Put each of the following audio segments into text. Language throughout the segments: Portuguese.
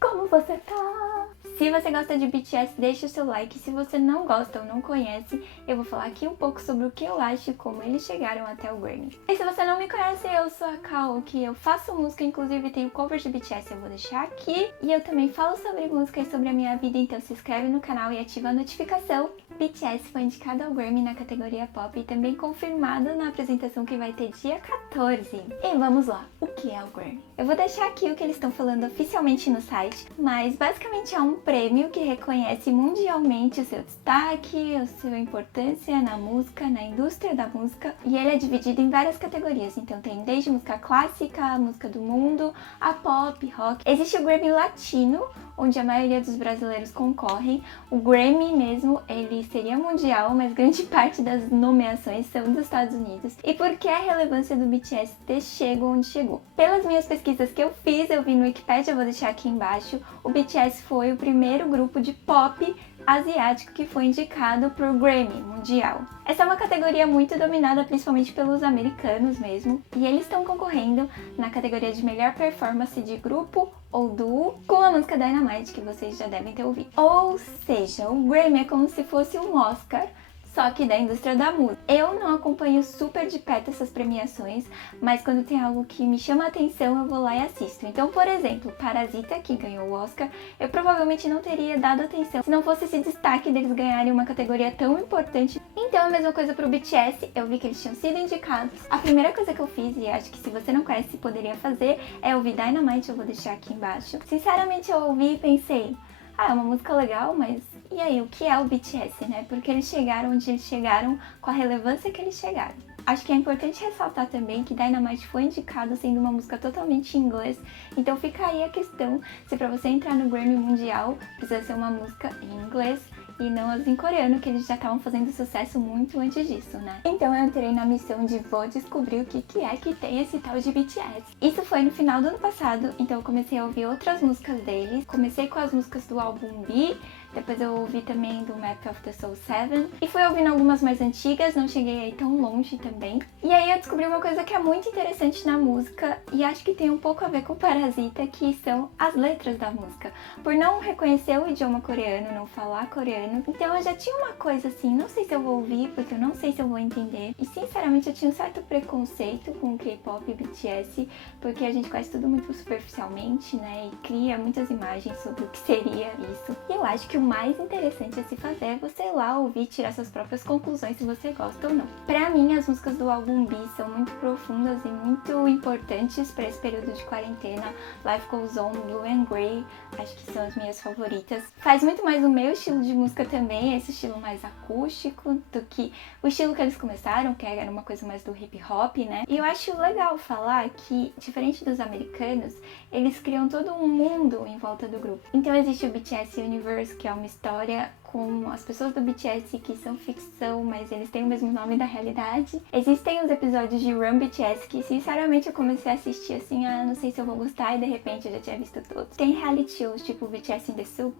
Como você tá? Se você gosta de BTS, deixa o seu like. Se você não gosta ou não conhece, eu vou falar aqui um pouco sobre o que eu acho e como eles chegaram até o Grammy. E se você não me conhece, eu sou a Kao, que eu faço música, inclusive tenho covers de BTS, eu vou deixar aqui. E eu também falo sobre música e sobre a minha vida, então se inscreve no canal e ativa a notificação. BTS foi indicado ao Grammy na categoria Pop e também confirmado na apresentação que vai ter dia 14. E vamos lá, o que é o Grammy? Eu vou deixar aqui o que eles estão falando oficialmente no site, mas basicamente é um prêmio que reconhece mundialmente o seu destaque, a sua importância na música, na indústria da música, e ele é dividido em várias categorias, então tem desde música clássica, música do mundo, a pop, rock. Existe o Grammy Latino, onde a maioria dos brasileiros concorrem. O Grammy mesmo, ele seria mundial, mas grande parte das nomeações são dos Estados Unidos. E por que a relevância do BTS ter chegado onde chegou? Pelas minhas pesquisas que eu fiz, eu vi no Wikipedia, eu vou deixar aqui embaixo, o BTS foi o primeiro grupo de pop asiático que foi indicado para o Grammy Mundial. Essa é uma categoria muito dominada principalmente pelos americanos mesmo, e eles estão concorrendo na categoria de melhor performance de grupo ou duo com a música Dynamite, que vocês já devem ter ouvido. Ou seja, o Grammy é como se fosse um Oscar, só que da indústria da música. Eu não acompanho super de perto essas premiações, mas quando tem algo que me chama a atenção, eu vou lá e assisto. Então, por exemplo, Parasita, que ganhou o Oscar, eu provavelmente não teria dado atenção se não fosse esse destaque deles ganharem uma categoria tão importante. Então, a mesma coisa pro BTS, eu vi que eles tinham sido indicados. A primeira coisa que eu fiz, e acho que se você não conhece, poderia fazer, é ouvir Dynamite, eu vou deixar aqui embaixo. Sinceramente, eu ouvi e pensei, é uma música legal, mas e aí, o que é o BTS, né? Porque eles chegaram onde eles chegaram, com a relevância que eles chegaram. Acho que é importante ressaltar também que Dynamite foi indicado sendo uma música totalmente em inglês, então fica aí a questão se pra você entrar no Grammy Mundial precisa ser uma música em inglês e não as em coreano, que eles já estavam fazendo sucesso muito antes disso, né? Então eu entrei na missão de vou descobrir o que é que tem esse tal de BTS. Isso foi no final do ano passado, então eu comecei a ouvir outras músicas deles. Comecei com as músicas do álbum B, depois eu ouvi também do Map of the Soul 7 e fui ouvindo algumas mais antigas, não cheguei aí tão longe também. E aí eu descobri uma coisa que é muito interessante na música e acho que tem um pouco a ver com Parasita, que são as letras da música. Por não reconhecer o idioma coreano, não falar coreano, então eu já tinha uma coisa assim, não sei se eu vou ouvir, porque eu não sei se eu vou entender. E sinceramente eu tinha um certo preconceito com o K-pop e BTS, porque a gente conhece tudo muito superficialmente, né, e cria muitas imagens sobre o que seria isso. E eu acho que o mais interessante a se fazer é você ir lá ouvir e tirar suas próprias conclusões se você gosta ou não. Pra mim, as músicas do álbum B são muito profundas e muito importantes para esse período de quarentena. Life Goes On, Blue and Grey, acho que são as minhas favoritas. Faz muito mais o meu estilo de música também, esse estilo mais acústico, do que o estilo que eles começaram, que era uma coisa mais do hip hop, né? E eu acho legal falar que, diferente dos americanos, eles criam todo um mundo em volta do grupo. Então existe o BTS Universe, que é uma história com as pessoas do BTS que são ficção, mas eles têm o mesmo nome da realidade. Existem os episódios de Run BTS que, sinceramente, eu comecei a assistir assim, não sei se eu vou gostar, e de repente eu já tinha visto todos. Tem reality shows tipo BTS in the Soup,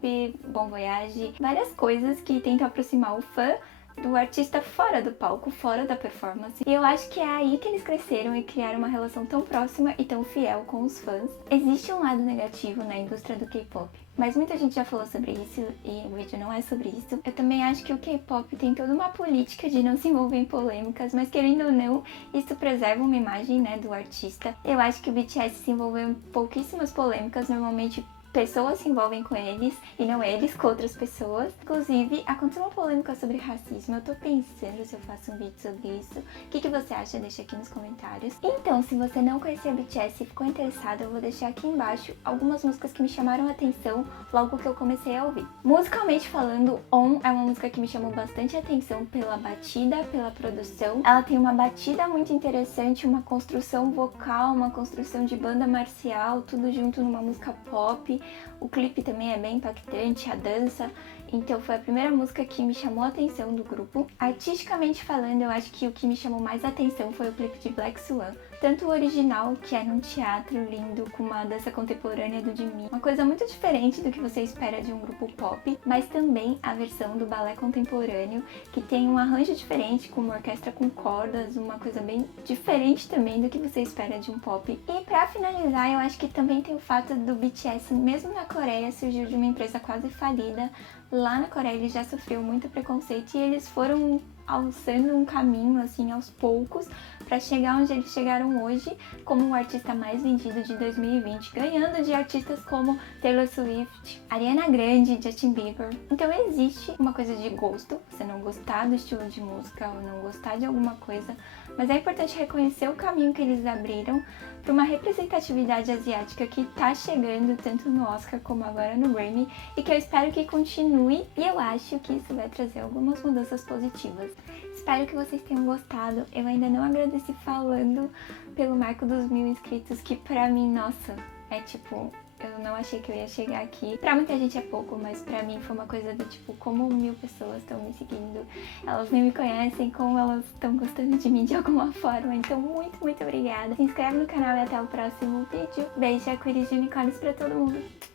Bon Voyage, várias coisas que tentam aproximar o fã do artista fora do palco, fora da performance. E eu acho que é aí que eles cresceram e criaram uma relação tão próxima e tão fiel com os fãs. Existe um lado negativo na indústria do K-pop, mas muita gente já falou sobre isso e o vídeo não é sobre isso. Eu também acho que o K-pop tem toda uma política de não se envolver em polêmicas, mas querendo ou não, isso preserva uma imagem, né, do artista. Eu acho que o BTS se envolveu em pouquíssimas polêmicas, normalmente pessoas se envolvem com eles e não eles com outras pessoas. Inclusive, aconteceu uma polêmica sobre racismo. Eu tô pensando se eu faço um vídeo sobre isso. O que você acha? Deixa aqui nos comentários. Então, se você não conhecia BTS e ficou interessado, eu vou deixar aqui embaixo algumas músicas que me chamaram a atenção logo que eu comecei a ouvir. Musicalmente falando, On é uma música que me chamou bastante atenção pela batida, pela produção. Ela tem uma batida muito interessante, uma construção vocal, uma construção de banda marcial, tudo junto numa música pop. O clipe também é bem impactante, a dança. Então foi a primeira música que me chamou a atenção do grupo. Artisticamente falando, eu acho que o que me chamou mais a atenção foi o clipe de Black Swan. tanto o original, que é num teatro lindo com uma dança contemporânea do Jimin, uma coisa muito diferente do que você espera de um grupo pop, mas também a versão do balé contemporâneo, que tem um arranjo diferente, com uma orquestra com cordas, uma coisa bem diferente também do que você espera de um pop. E pra finalizar, eu acho que também tem o fato do BTS, mesmo na Coreia, surgiu de uma empresa quase falida. Lá na Coreia ele já sofreu muito preconceito e eles foram alçando um caminho assim aos poucos para chegar onde eles chegaram hoje, como o artista mais vendido de 2020, ganhando de artistas como Taylor Swift, Ariana Grande, Justin Bieber. Então existe uma coisa de gosto, você não gostar do estilo de música ou não gostar de alguma coisa, mas é importante reconhecer o caminho que eles abriram para uma representatividade asiática que tá chegando tanto no Oscar como agora no Grammy e que eu espero que continue, e eu acho que isso vai trazer algumas mudanças positivas. Espero que vocês tenham gostado. Eu ainda não agradeci falando pelo marco dos 1000 inscritos, que pra mim, nossa, é tipo, eu não achei que eu ia chegar aqui. Pra muita gente é pouco, mas pra mim foi uma coisa do tipo, como 1000 pessoas estão me seguindo, elas nem me conhecem, como elas estão gostando de mim de alguma forma. Então, muito, muito obrigada. Se inscreve no canal e até o próximo vídeo. Beijo, arco-íris de unicórnios pra todo mundo.